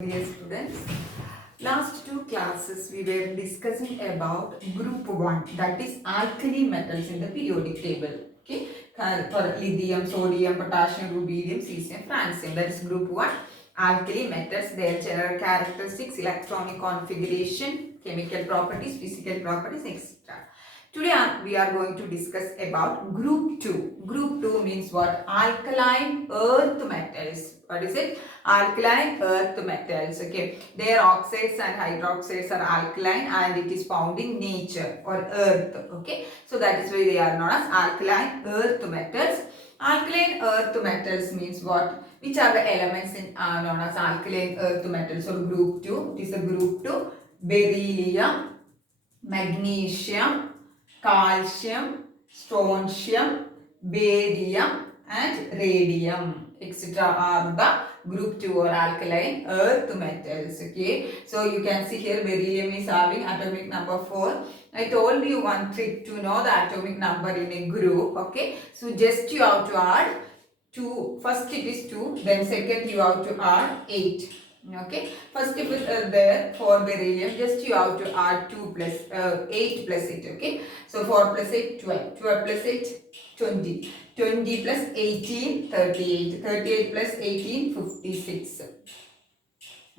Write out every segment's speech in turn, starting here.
Dear students, last two classes we were discussing about group 1, that is alkali metals in the periodic table. Okay, for lithium, sodium, potassium, rubidium, cesium, francium, that is group 1 alkali metals, their general characteristics, electronic configuration, chemical properties, physical properties, etc. Today we are going to discuss about group 2. Group 2 means what? Alkaline earth metals. What is it? Alkaline earth metals. Okay, their oxides and hydroxides are alkaline and it is found in nature or earth. Okay, so that is why they are known as alkaline earth metals. Alkaline earth metals means what? Which are the elements in known as alkaline earth metals? So group 2. It is a group 2. Beryllium, magnesium, calcium, strontium, barium and radium, etc. are the group 2 or alkaline earth metals. Okay, so you can see here beryllium is having atomic number 4. I told you one trick to know the atomic number in a group. Okay, so just you have to add 2. First it is 2, then second you have to add 8. Okay, first if it there for beryllium, just you have to add 2 plus 8 plus 8. Okay, so 4 plus 8 12, 12 plus 8 20, 20 plus 18 38, 38 plus 18 56.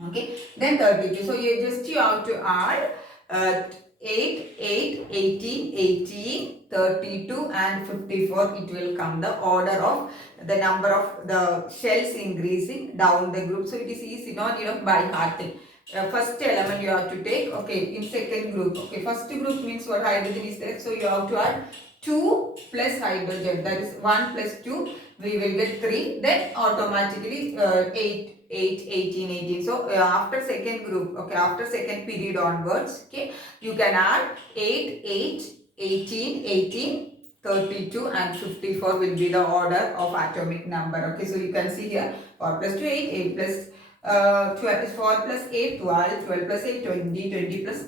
Okay, then 32. So you have to add 8, 8, 18, 18, 32 and 54. It will come the order of the number of the shells increasing down the group. So it is easy, no need of by hearting. First element you have to take. Okay, in second group. Okay, first group means what? Hydrogen is there. So you have to add 2 plus hydrogen. That is 1 plus 2. We will get 3. Then automatically 8. 8, 18, 18. So after second group, okay, after second period onwards, okay, you can add 8, 8, 18, 18, 32 and 54 will be the order of atomic number. Okay, so you can see here 4 plus 2, 8, 8 plus 12, 4 plus 8, 12, 12 plus 8, 20, 20 plus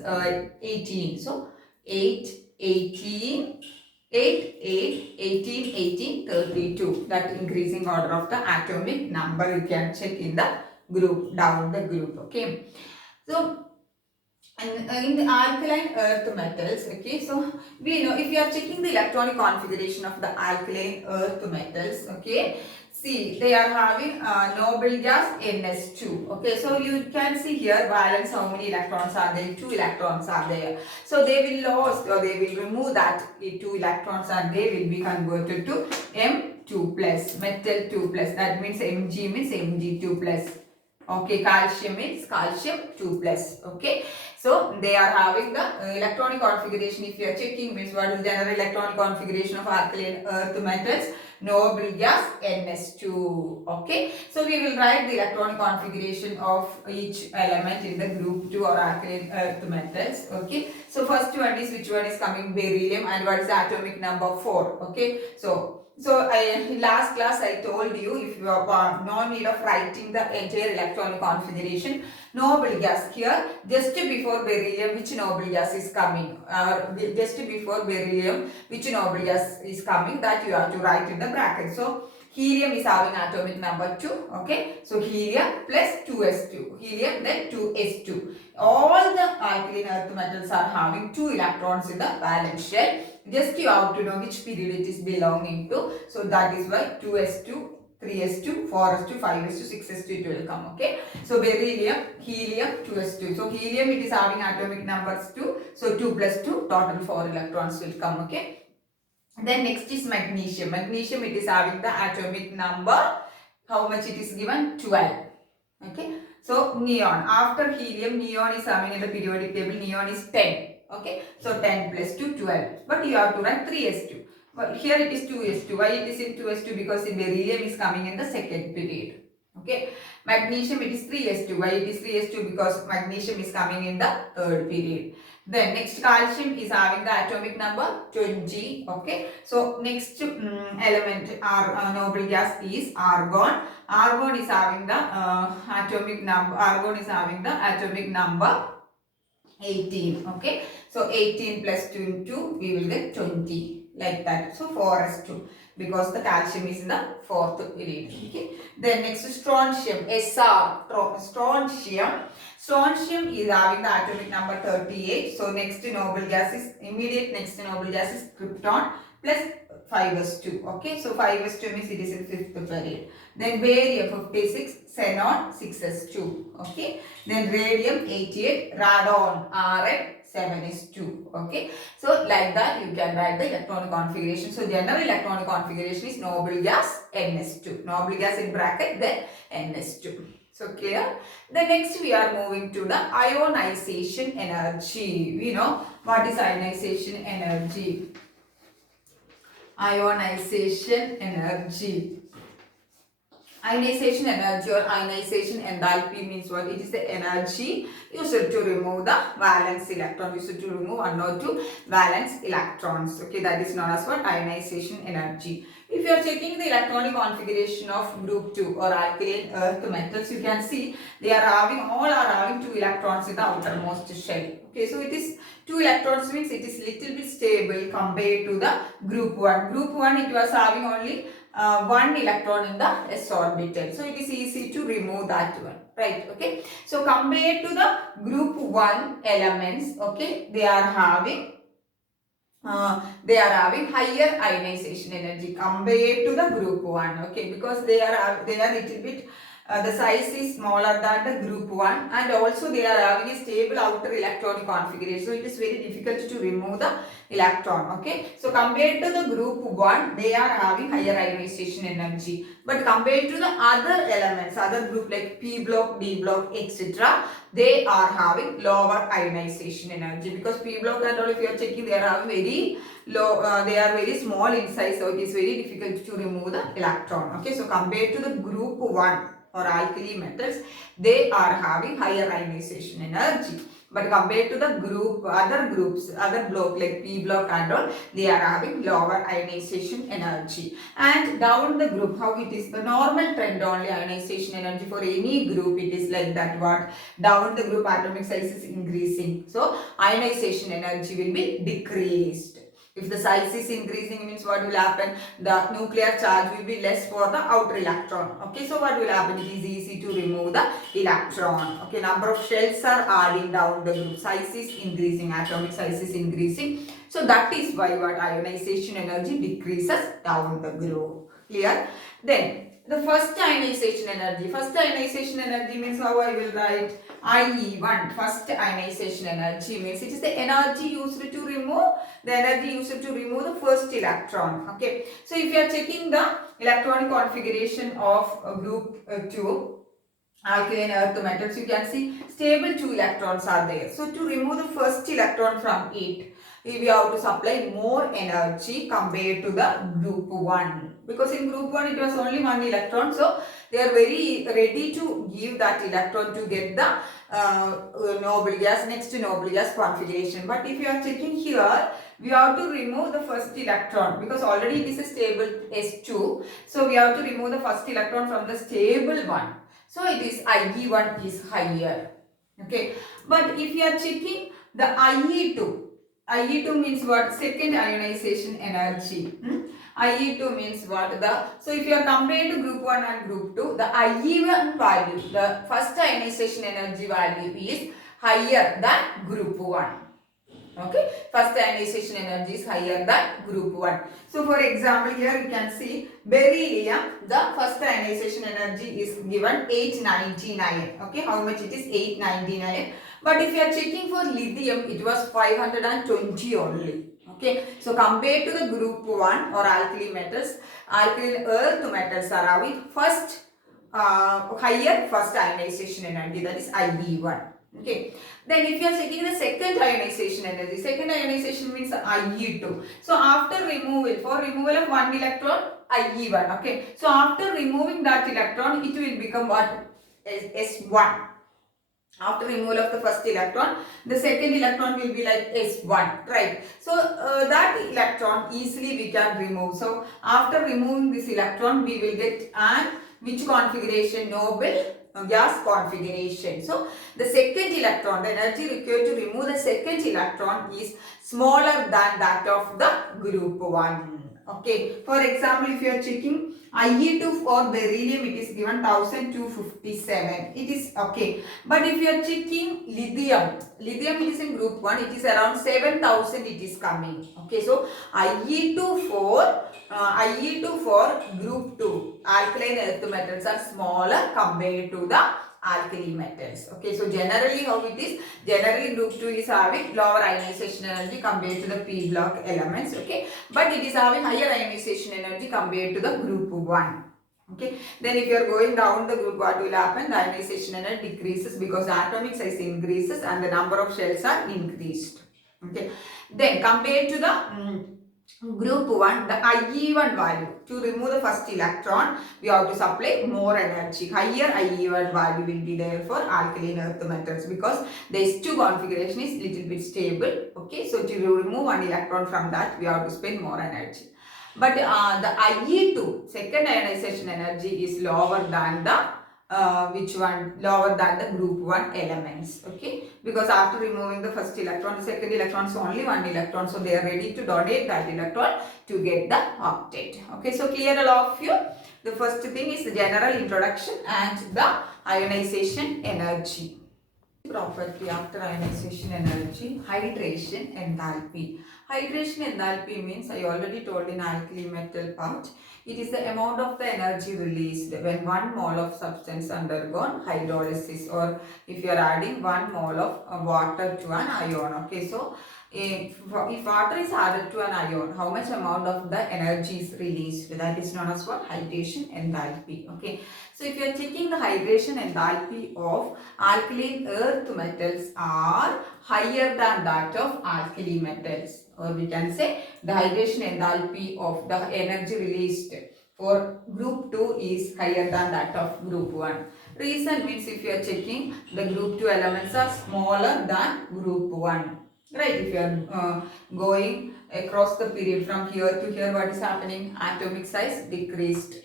18. So 8, 18, 8, 8, 18, 18, 32. That increasing order of the atomic number you can check in the group, down the group. Okay. So, in the alkaline earth metals, okay, so we know if you are checking the electronic configuration of the alkaline earth metals, okay, see they are having noble gas NS2. Okay, so you can see here valence, how many electrons are there? 2 electrons are there. So they will lose or they will remove that 2 electrons and they will be converted to M2 plus, metal 2 plus. That means Mg means Mg2 plus. Okay, calcium means calcium 2 plus. Okay, so they are having the electronic configuration. If you are checking means what is the general electronic configuration of alkaline earth metals? Noble gas NS2. Okay, so we will write the electronic configuration of each element in the group 2 or alkaline earth metals. Okay, so first one is which one is coming? Beryllium, and what is the atomic number? 4. Okay, so in last class I told you if you have no need of writing the entire electronic configuration. Noble gas here just before beryllium, which noble gas is coming, just before beryllium, which noble gas is coming, that you have to write in the bracket. So helium is having atomic number 2. Okay, so helium plus 2s2, helium then 2s2. All the alkaline earth metals are having 2 electrons in the valence shell. Just you have to know which period it is belonging to. So that is why 2s2, 3s2, 4s2, 5s2, 6s2 it will come. Okay, so beryllium, helium, 2s2. So helium it is having atomic numbers 2. So 2 plus 2, total 4 electrons will come. Okay. Then next is magnesium. Magnesium it is having the atomic number. How much it is given? 12. Okay. So neon. After helium, neon is having in the periodic table. Neon is 10. Okay. So 10 plus 2, 12. But you have to write 3s2. But here it is 2s2. Why it is in 2s2? Because in beryllium is coming in the second period. Okay. Magnesium it is 3s2. Why it is 3s2? Because magnesium is coming in the third period. Then next calcium is having the atomic number 20. Okay. So next element noble gas is argon. Argon is having the atomic number. Argon is having the atomic number 18. Okay. So 18 plus 2 we will get 20, like that. So 4s2. because the calcium is in the fourth iridium. Okay. Then next strontium, Sr, strontium. Strontium is having the atomic number 38. So next noble gas is, immediate next noble gas is krypton plus 5s2. Okay, so 5s2 means it is in fifth period. Then barium 56, xenon 6s2. Okay, then radium 88, radon Rn 7s2. Okay, so like that you can write the electronic configuration. So general electronic configuration is noble gas Ns2. Noble gas in bracket, then Ns2. So clear? Then next we are moving to the ionization energy. We know what is ionization energy. Ionization energy. Ionization energy or ionization enthalpy means what? It is the energy used to remove the valence electron, used to remove one or two valence electrons. Okay, that is known as what? Ionization energy. If you are checking the electronic configuration of group 2 or alkaline earth metals, you can see they are having, all are having 2 electrons in the outermost shell. Okay, so it is 2 electrons means it is little bit stable compared to the group 1. Group 1 it was having only 1 electron in the s orbital. So it is easy to remove that one. Right, okay. So compared to the group 1 elements, okay, they are having higher ionization energy compared to the group 1. Okay, because they are little bit the size is smaller than the group 1, and also they are having a stable outer electronic configuration. So it is very difficult to remove the electron. Okay, so compared to the group 1, they are having higher ionization energy. But compared to the other elements, other group like p block, d block, etc., they are having lower ionization energy, because p block and all, if you are checking, they are having very low, they are very small in size, so it is very difficult to remove the electron. Okay, so compared to the group 1 or alkali metals, they are having higher ionization energy. But compared to the group, other groups, other block like p block and all, they are having lower ionization energy. And down the group, how it is, the normal trend only ionization energy for any group, it is like that. What? Down the group atomic size is increasing, so ionization energy will be decreased. If the size is increasing, means what will happen? The nuclear charge will be less for the outer electron. Okay, so what will happen? It is easy to remove the electron. Okay, number of shells are adding down the group. Size is increasing, atomic size is increasing. So that is why what? Ionization energy decreases down the group. Clear? Then the first ionization energy. First ionization energy means how I will write? IE1. First ionization energy means it is the energy used to remove the first electron. Okay, so if you are checking the electronic configuration of group 2 alkaline earth metals, you can see stable 2 electrons are there. So to remove the first electron from it, we have to supply more energy compared to the group 1, because in group 1 it was only 1 electron, so they are very ready to give that electron to get the noble gas, next to noble gas configuration. But if you are checking here, we have to remove the first electron, because already it is a stable S2, so we have to remove the first electron from the stable one. So it is IE1 is higher. Okay, but if you are checking the IE2 means what? Second ionization energy. IE2 means what? So if you are compared to group 1 and group 2, the IE1 value, the first ionization energy value is higher than group 1. Okay, first ionization energy is higher than group 1. So for example, here you can see beryllium, the first ionization energy is given 899. Okay, how much it is? 899. But if you are checking for lithium, it was 520 only. Okay, so compared to the group 1 or alkali metals, alkaline earth metals are having first higher first ionization energy, that is IE1. Okay, then if you are checking the second ionization energy, second ionization means IE2. So after removal, for removal of 1 electron, IE1. Okay, so after removing that electron, it will become what? S1. After removal of the first electron, the second electron will be like S1, right? So that electron easily we can remove. So after removing this electron, we will get which configuration? Noble gas configuration. So the second electron, the energy required to remove the second electron is smaller than that of the group 1. Okay, for example, if you are checking IE2 for beryllium, it is given 1257. It is okay. But if you are checking lithium, lithium it is in group 1, it is around 7000 it is coming. Okay, so IE2 for group 2, alkaline earth metals are smaller compared to the alkali metals. Okay, so generally how it is? Generally group 2 is having lower ionization energy compared to the P block elements. Okay, but it is having higher ionization energy compared to the group 1. Okay, then if you are going down the group, what will happen? The ionization energy decreases because the atomic size increases and the number of shells are increased. Okay, then compared to the group 1, the IE1 value, to remove the first electron, we have to supply more energy. Higher IE1 value will be there for alkaline earth metals because the S2 configuration is little bit stable. Okay, so to remove one electron from that, we have to spend more energy. But the IE2, second ionization energy, is lower than the which one? Lower than the group 1 elements. Okay, because after removing the first electron, the second electron is only one electron, so they are ready to donate that electron to get the octet. Okay, so clear all of you. The first thing is the general introduction and the ionization energy. Property after ionization energy, hydration enthalpy. Hydration enthalpy means, I already told in alkali metal part, it is the amount of the energy released when 1 mole of substance undergone hydrolysis, or if you are adding 1 mole of water to an ion. Okay, so if water is added to an ion, how much amount of the energy is released? That is known as what? Hydration enthalpy. Okay, so if you are checking the hydration enthalpy of alkaline earth metals are higher than that of alkali metals, or we can say the hydration enthalpy of the energy released for group 2 is higher than that of group 1. Reason means, if you are checking, the group 2 elements are smaller than group 1. Right, if you are going across the period from here to here, what is happening? Atomic size decreased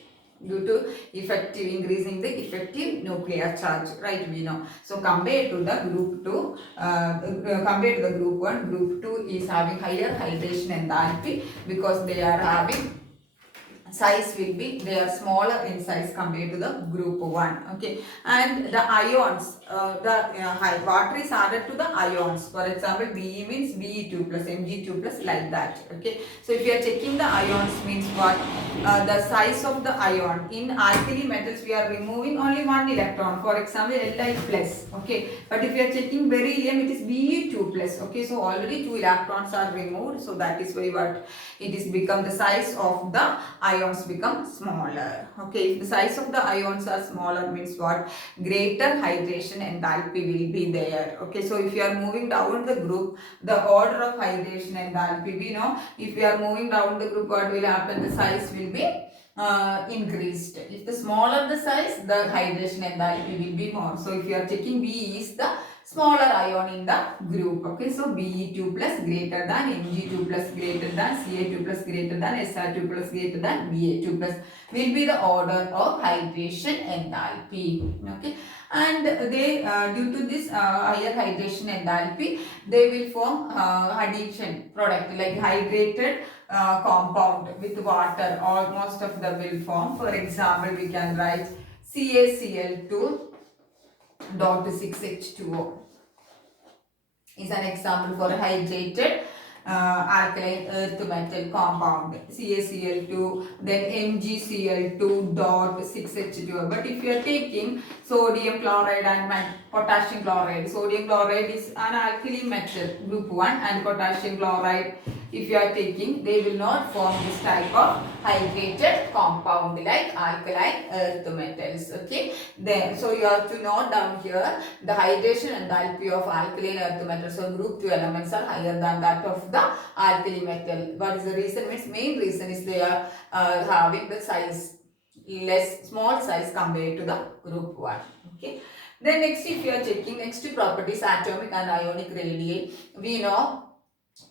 due to effective increasing the effective nuclear charge, right? We know. So compared to the group 2, compared to the group 1, group 2 is having higher hydration enthalpy because they are having size will be, they are smaller in size compared to the group 1. Okay, and the ions, water is added to the ions. For example, Be means Be2 plus Mg2 plus, like that. Okay, so if you are checking the ions means what? The size of the ion in alkali metals, we are removing only one electron, for example Li plus. Okay, but if you are checking beryllium, it is Be2 plus. Okay, so already 2 electrons are removed, so that is why what it is become, the size of the ions become smaller. Okay, if the size of the ions are smaller means what? Greater hydration enthalpy will be there. Okay, so if you are moving down the group, the order of hydration enthalpy, we know if we are moving down the group, what will happen? The size will be increased. If the smaller the size, the hydration enthalpy will be more. So if you are checking, B is the smaller ion in the group. Okay, so Be2 plus greater than, Mg2 plus greater than, Ca2 plus greater than, Sr2 plus greater than, Ba2 plus will be the order of hydration enthalpy. Okay, and they due to this higher hydration enthalpy, they will form addition product like hydrated compound with water, or most of them will form. For example, we can write CaCl2 dot 6H2O is an example for a hydrated alkaline earth metal compound, CaCl2, then MgCl2 dot 6H2O. But if you are taking sodium chloride and potassium chloride, sodium chloride is an alkali metal group 1, and potassium chloride, if you are taking, they will not form this type of hydrated compound like alkaline earth metals. Okay, then so you have to note down here the hydration enthalpy of alkaline earth metals. So group 2 elements are higher than that of the alkali metal. What is the reason? Means main reason is they are having the size small size compared to the group 1. Okay, then next, if you are checking, next two properties, atomic and ionic radii, we know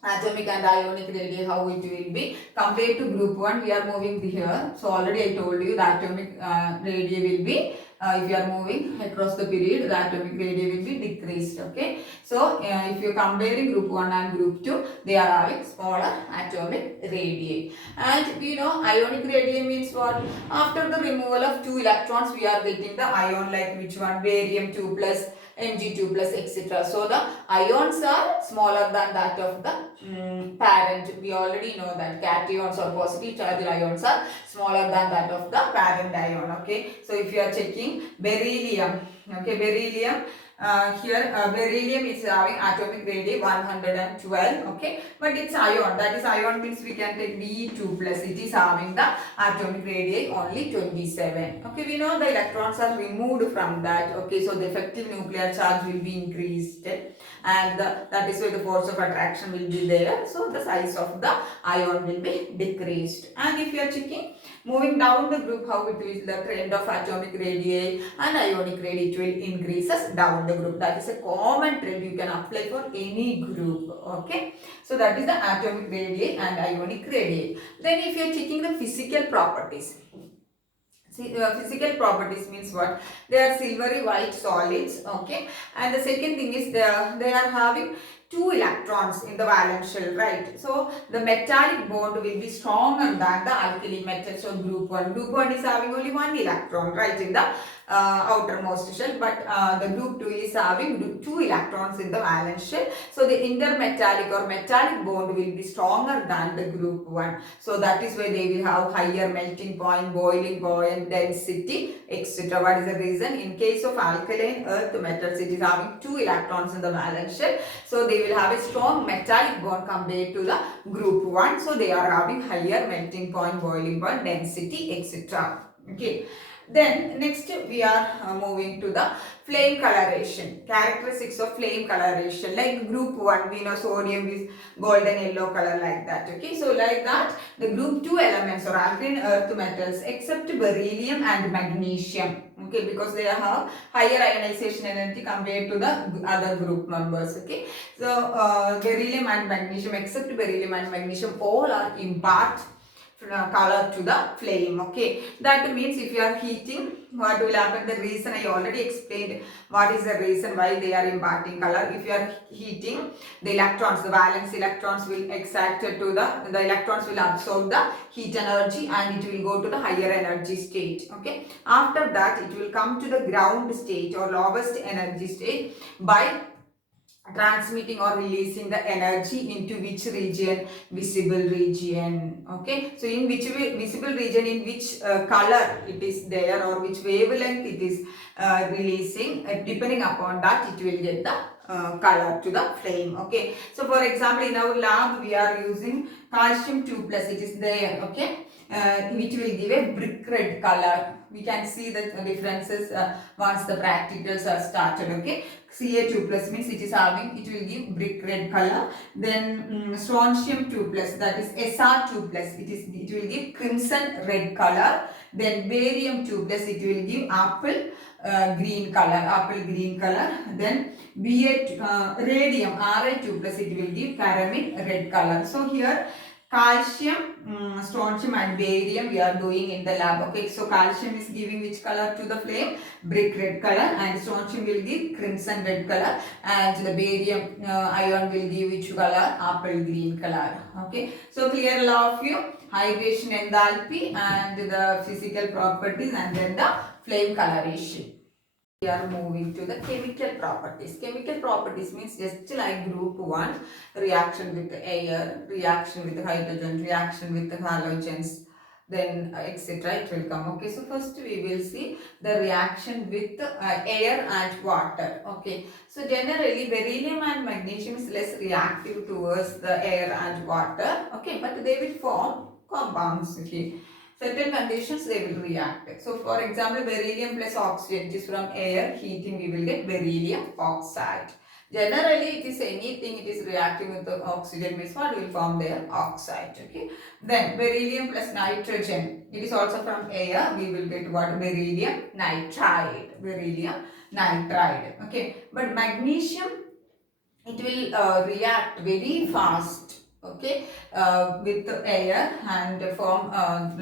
atomic and ionic radii how it will be compared to group 1. We are moving here, so already I told you the atomic radii will be if you are moving across the period, the atomic radii will be decreased. Okay, so if you are comparing group 1 and group 2, they are having smaller atomic radii. And we know ionic radii means what? After the removal of 2 electrons, we are getting the ion, like which one? Barium 2 plus, Mg2 plus, etc. So the ions are smaller than that of the parent. We already know that cations or positive charged ions are smaller than that of the parent ion. Okay, so if you are checking beryllium, okay, beryllium, here beryllium is having atomic radii 112, okay, but it's ion, that is ion means we can take Be2 plus, it is having the atomic radii only 27. Okay, we know the electrons are removed from that. Okay, so the effective nuclear charge will be increased, and that is why the force of attraction will be there, so the size of the ion will be decreased. And if you are checking moving down the group, how it is the trend of atomic radii and ionic radii, it will increases down the group. That is a common trend you can apply for any group. Okay, so that is the atomic radii and ionic radii. Then if you are checking the physical properties, see, physical properties means what? They are silvery white solids. Okay, and the second thing is they are having 2 electrons in the valence shell, right? So the metallic bond will be stronger than the alkali metal. So group 1 is having only 1 electron, right, in the outermost shell, but the group 2 is having 2 electrons in the valence shell. So the intermetallic or metallic bond will be stronger than the group 1. So that is why they will have higher melting point, boiling point, density, etc. What is the reason? In case of alkaline earth metals, it is having 2 electrons in the valence shell. So they will have a strong metallic bond compared to the group 1. So they are having higher melting point, boiling point, density, etc. Okay. Then next we are moving to the flame coloration. Characteristics of flame coloration, like group 1 we know sodium is golden yellow color, like that. Okay, so like that the group 2 elements or alkaline earth metals except beryllium and magnesium, okay, because they have higher ionization energy compared to the other group members. Okay, so beryllium and magnesium, except beryllium and magnesium, all are impart color to the flame. Okay, that means if you are heating, what will happen? The reason I already explained what is the reason why they are imparting color. If you are heating, the electrons, the valence electrons will excite to the electrons will absorb the heat energy and it will go to the higher energy state. Okay, after that it will come to the ground state or lowest energy state by transmitting or releasing the energy into which region? Visible region. Okay, so in which visible region, in which color it is there or which wavelength it is releasing, depending upon that it will get the color to the flame. Okay, so for example in our lab we are using calcium 2 plus, it is there. Okay, which will give a brick red color. We can see the differences once the practicals are started. Okay, Ca2 plus means it is having, it will give brick red color. Then strontium 2 plus, that is Sr2 plus, it will give crimson red color. Then barium 2 plus, it will give apple green color. Then Ba radium Ra2 plus, it will give caramel red color. So here calcium, strontium and barium we are doing in the lab. Okay, so calcium is giving which color to the flame? Brick red color, and strontium will give crimson red color, and the barium ion will give which color? Apple green color. Okay, so clear law of you, hydration enthalpy and the physical properties, and then the flame coloration. We are moving to the chemical properties. Chemical properties means just like group 1, reaction with air, reaction with hydrogen, reaction with halogens, then etc. it will come. Okay, so first we will see the reaction with air and water. Okay, so generally beryllium and magnesium is less reactive towards the air and water. Okay, but they will form compounds. Okay, certain conditions they will react. So for example, beryllium plus oxygen, it is from air, heating we will get beryllium oxide. Generally it is anything, it is reacting with the oxygen means what will form their oxide. Okay, then beryllium plus nitrogen, it is also from air, we will get what? Beryllium nitride. Okay, but magnesium, it will react very fast. okay, with the air, and form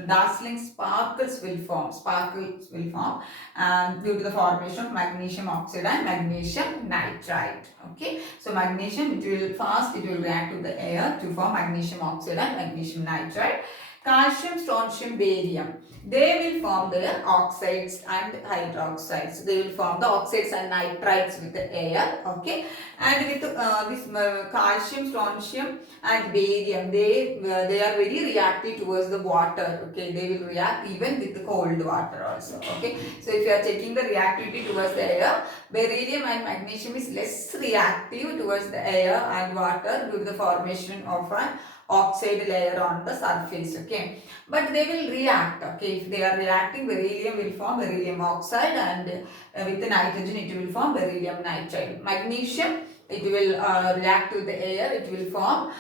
dazzling sparkles will form, and due to the formation of magnesium oxide and magnesium nitride. Okay, so magnesium, it will react with the air to form magnesium oxide and magnesium nitride. Calcium, strontium, barium, they will form the oxides and hydroxides. They will form the oxides and nitrides with the air. Okay, and with this calcium, strontium and barium, they are very reactive towards the water. Okay, they will react even with the cold water also. Okay, so if you are checking the reactivity towards the air, beryllium and magnesium is less reactive towards the air and water due to the formation of an oxide layer on the surface. Okay, but they will react. Okay, if they are reacting, beryllium will form beryllium oxide, and with the nitrogen it will form beryllium nitride. Magnesium, it will react with the air, it will form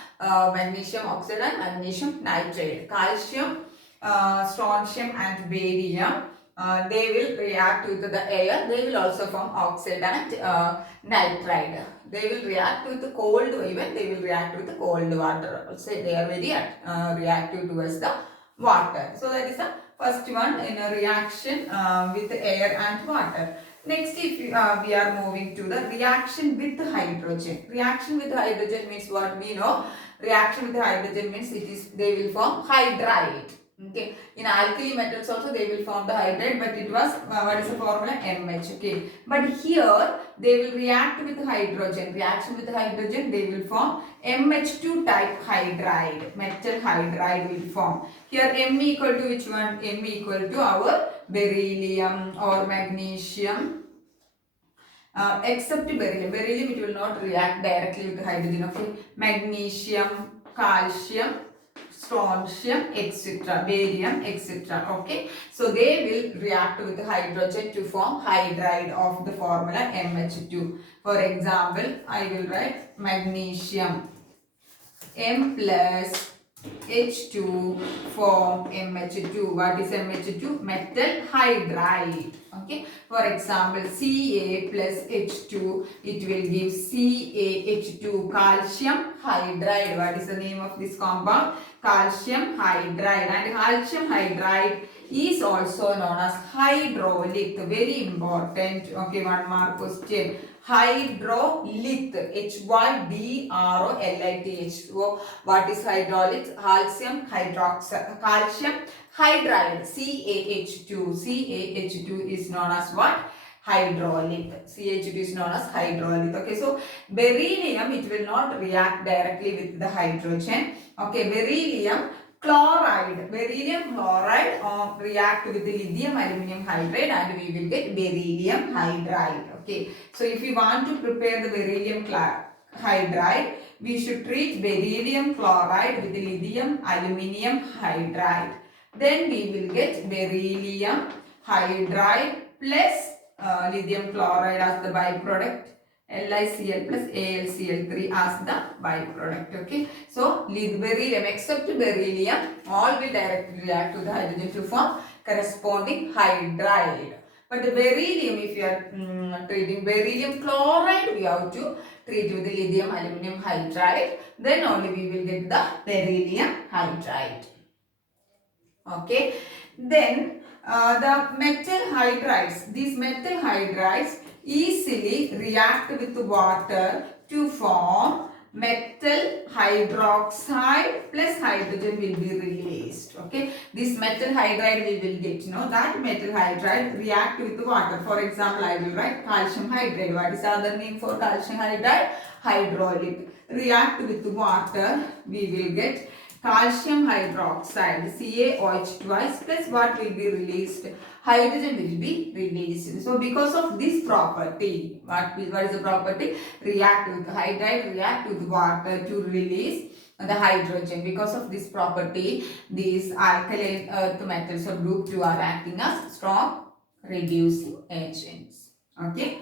magnesium oxide and magnesium nitride. Calcium, strontium and barium, they will react with the air, they will also form oxide and nitride. They will react with the cold, even they will react with the cold water. Also, they are very reactive towards the water. So that is the first one in a reaction with air and water. Next, if we are moving to the reaction with hydrogen. Reaction with hydrogen means what we know. Reaction with hydrogen means they will form hydride. Okay, in alkali metals also they will form the hydride, but it was what is the formula, MH. Okay, but here they will react with hydrogen. Reaction with hydrogen, they will form MH2 type hydride. Metal hydride will form. Here M equal to which one? M equal to our beryllium or magnesium. Except beryllium. Beryllium, it will not react directly with hydrogen. Okay, magnesium, calcium, strontium, etc., barium, etc. Okay, so they will react with hydrogen to form hydride of the formula MH2. For example, I will write magnesium M plus H2 form MH2. What is MH2? Metal hydride. Okay. For example, Ca plus H2, it will give CaH2, calcium hydride. What is the name of this compound? Calcium hydride. And calcium hydride is also known as hydraulic. Very important. Okay, one mark question. Hydrolyth, Hydrolith. So what is hydraulic? Calcium hydroxide, calcium hydride, CaH2. CaH2 is known as what? Hydraulic. CaH2 is known as hydraulic. Okay, so beryllium, it will not react directly with the hydrogen. Okay, beryllium chloride react with the lithium aluminum hydride, and we will get beryllium hydride. Okay, so if we want to prepare the beryllium hydride, we should treat beryllium chloride with the lithium aluminum hydride. Then we will get beryllium hydride plus lithium chloride as the byproduct, LiCl plus AlCl3 as the byproduct. Okay, so beryllium, except beryllium, all will directly react to the hydrogen to form corresponding hydride. But the beryllium, if you are treating beryllium chloride, we have to treat with the lithium aluminum hydride. Then only we will get the beryllium hydride. Okay, then the metal hydrides, these metal hydrides easily react with water to form metal hydroxide plus hydrogen will be released. Okay, this metal hydride we will get, that metal hydride react with water. For example, I will write calcium hydride. What is the other name for calcium hydride? Hydraulic. React with water, we will get calcium hydroxide, CaOH twice, plus what will be released? Hydrogen will be released. So because of this property, what is the property? React with hydride, react with water to release the hydrogen. Because of this property, these alkaline earth metals of group 2 are acting as strong reducing agents. Okay,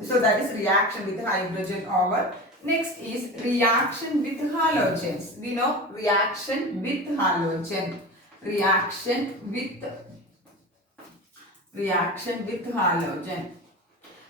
so that is reaction with hydrogen over. Next is reaction with halogens. We know reaction with halogen. Reaction with halogen.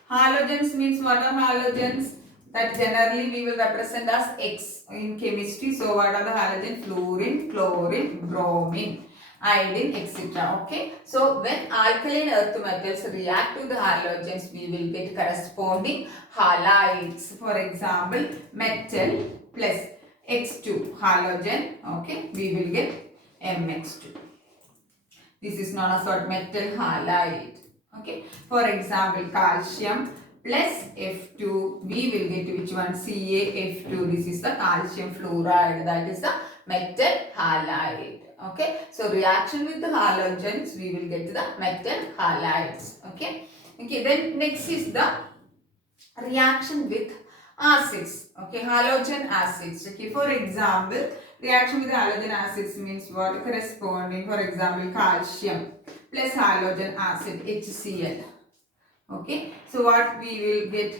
Halogens means what are halogens? that generally we will represent as X in chemistry. So what are the halogen? Fluorine, chlorine, bromine, iodine, etc. Okay. So when alkaline earth metals react to the halogens, we will get corresponding halides. For example, metal plus X2 halogen. Okay, we will get MX2. This is known as what? Metal halide. Okay. For example, calcium plus F2, we will get which one? CaF2. This is the calcium fluoride. That is the metal halide. Okay. So reaction with the halogens, we will get the metal halides. Okay. Okay. Then next is the reaction with acids. Okay. Halogen acids. Okay. For example, reaction with halogen acids means what? Corresponding, for example, calcium plus halogen acid HCl. Okay, so what we will get?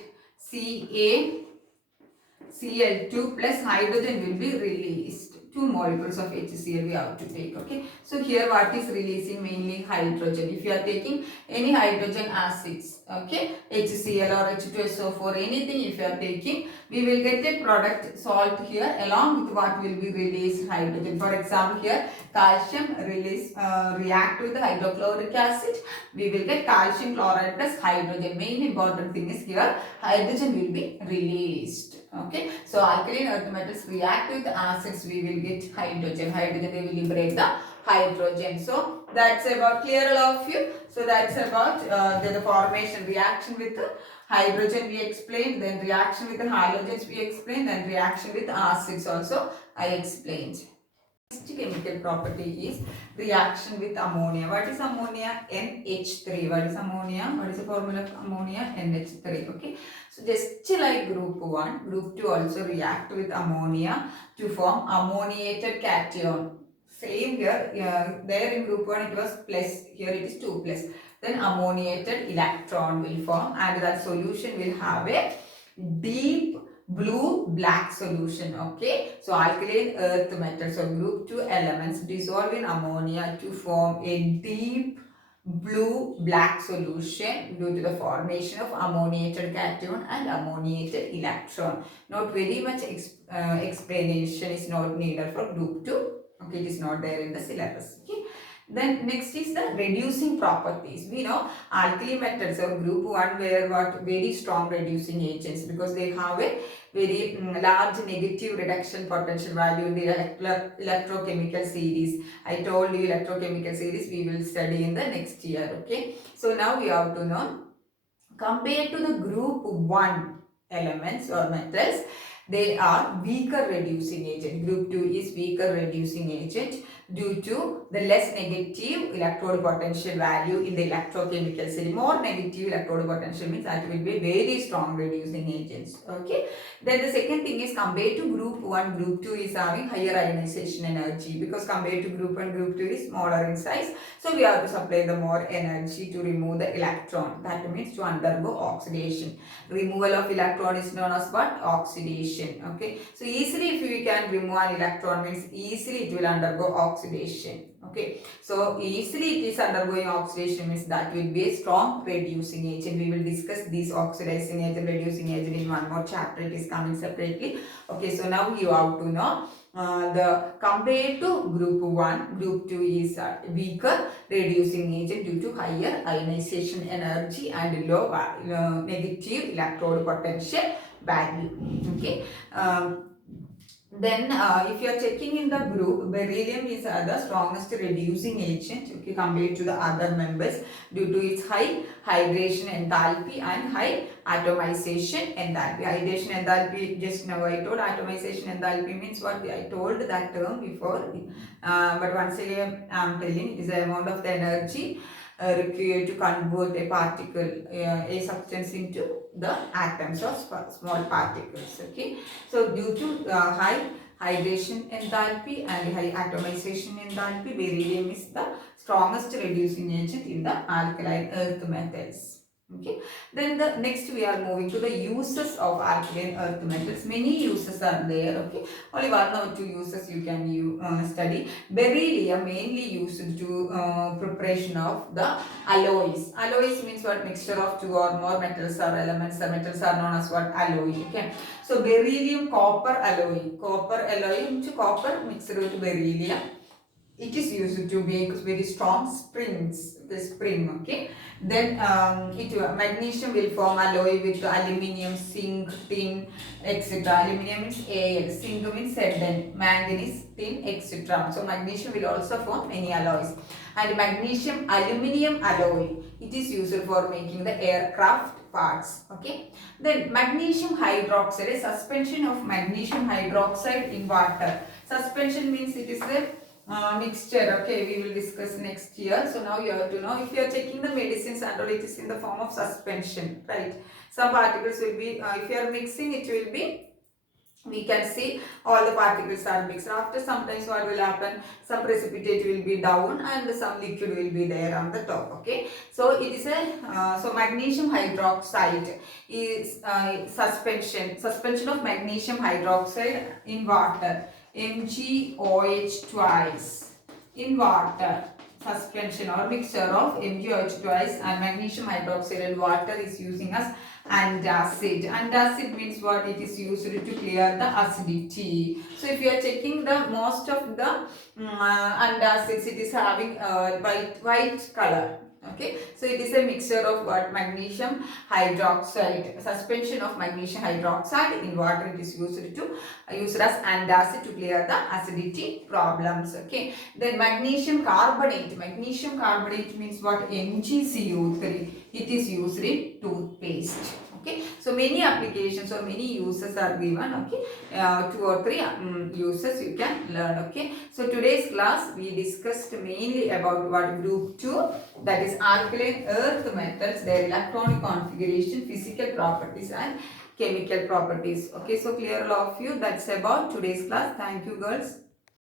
CaCl2 plus hydrogen will be released. 2 molecules of HCl we have to take. Okay, so here what is releasing? Mainly hydrogen. If you are taking any hydrogen acids, okay, HCl or H2SO4, anything if you are taking, we will get a product salt here along with what will be released? Hydrogen. For example, here calcium react with hydrochloric acid, we will get calcium chloride plus hydrogen. Main important thing is here hydrogen will be released. Okay, so alkaline earth metals react with acids, we will get hydrogen. Hydrogen, they will liberate the hydrogen. So that's about clear, all of you. So that's about the formation, reaction with the hydrogen we explained, then reaction with the halogens we explained, then reaction with acids also I explained. Next chemical property is reaction with ammonia. What is ammonia? NH3. What is ammonia? What is the formula of ammonia? NH3. Okay. So just like group 1, group 2 also react with ammonia to form ammoniated cation. Same here. There in group 1 it was plus. Here it is 2 plus. Then ammoniated electron will form and that solution will have a deep blue black solution. Okay, so alkaline earth metals or group 2 elements dissolve in ammonia to form a deep blue black solution due to the formation of ammoniated cation and ammoniated electron. Not very much explanation is not needed for group 2. Okay, it is not there in the syllabus. Okay. Then next is the reducing properties. We know alkali metals or group 1 were what? Very strong reducing agents because they have a very large negative reduction potential value in the electrochemical series. I told you electrochemical series we will study in the next year. Okay. So now we have to know, compared to the group 1 elements or metals, they are weaker reducing agent. Group 2 is weaker reducing agent due to the less negative electrode potential value in the electrochemical cell. More negative electrode potential means that will be very strong reducing agents. Okay. Then the second thing is, compared to group 1, group 2 is having higher ionization energy because compared to group 1, group 2 is smaller in size. So we have to supply the more energy to remove the electron. That means to undergo oxidation. Removal of electron is known as what? Oxidation. Okay. So easily if we can remove an electron means easily it will undergo oxidation. Okay. So easily it is undergoing oxidation means that will be a strong reducing agent. We will discuss this oxidizing agent, reducing agent in one more chapter. It is coming separately. Okay. So now you have to know the compared to group 1, group 2 is weaker reducing agent due to higher ionization energy and low negative electrode potential value. Okay. Then if you are checking in the group, beryllium is the strongest reducing agent, okay, compared to the other members due to its high hydration enthalpy and high atomization enthalpy. Hydration enthalpy, just now I told. Atomization enthalpy means what? I told that term before, but once again I am telling, it is the amount of the energy required to convert a particle, a substance into the atoms or small particles. Okay, so due to high hydration enthalpy and high atomization enthalpy, beryllium is the strongest reducing agent in the alkaline earth metals. Okay, then the next we are moving to the uses of alkaline earth metals. Many uses are there. Okay, only one or two uses you can study. Beryllium mainly used to preparation of the alloys. Alloys means what? Mixture of two or more metals or elements. The metals are known as what? Alloy. Okay, so beryllium copper alloy. Copper alloy into copper mixed with beryllium. It is used to make very strong springs, the spring. Okay, then magnesium will form alloy with aluminium, zinc, tin, etc. Aluminium means Al, zinc means Zn, manganese, tin, etc. So magnesium will also form many alloys. And magnesium aluminium alloy, it is used for making the aircraft parts. Okay, then magnesium hydroxide, a suspension of magnesium hydroxide in water. Suspension means it is a mixture. Okay, we will discuss next year. So now you have to know, if you are taking the medicines and all, it is in the form of suspension, right? Some particles will be, if you are mixing, it will be, we can see all the particles are mixed. After sometimes what will happen, some precipitate will be down and some liquid will be there on the top. Okay, so it is a so magnesium hydroxide is suspension of magnesium hydroxide in water, MgOH twice in water. Suspension or mixture of MgOH twice and magnesium hydroxide and water is using as antacid. Antacid means what? It is used to clear the acidity. So if you are checking the most of the antacids, it is having white color. Okay, so it is a mixture of what? Magnesium hydroxide, suspension of magnesium hydroxide in water. It is used as antacid to clear the acidity problems. Okay, then magnesium carbonate. Magnesium carbonate means what? MgCO3. It is used in toothpaste. Okay, so many applications or many uses are given. Okay, 2 or 3 uses you can learn. Okay, so today's class we discussed mainly about what? Group 2, that is alkaline earth metals, their electronic configuration, physical properties and chemical properties. Okay, so clear all of you. That's about today's class. Thank you, girls.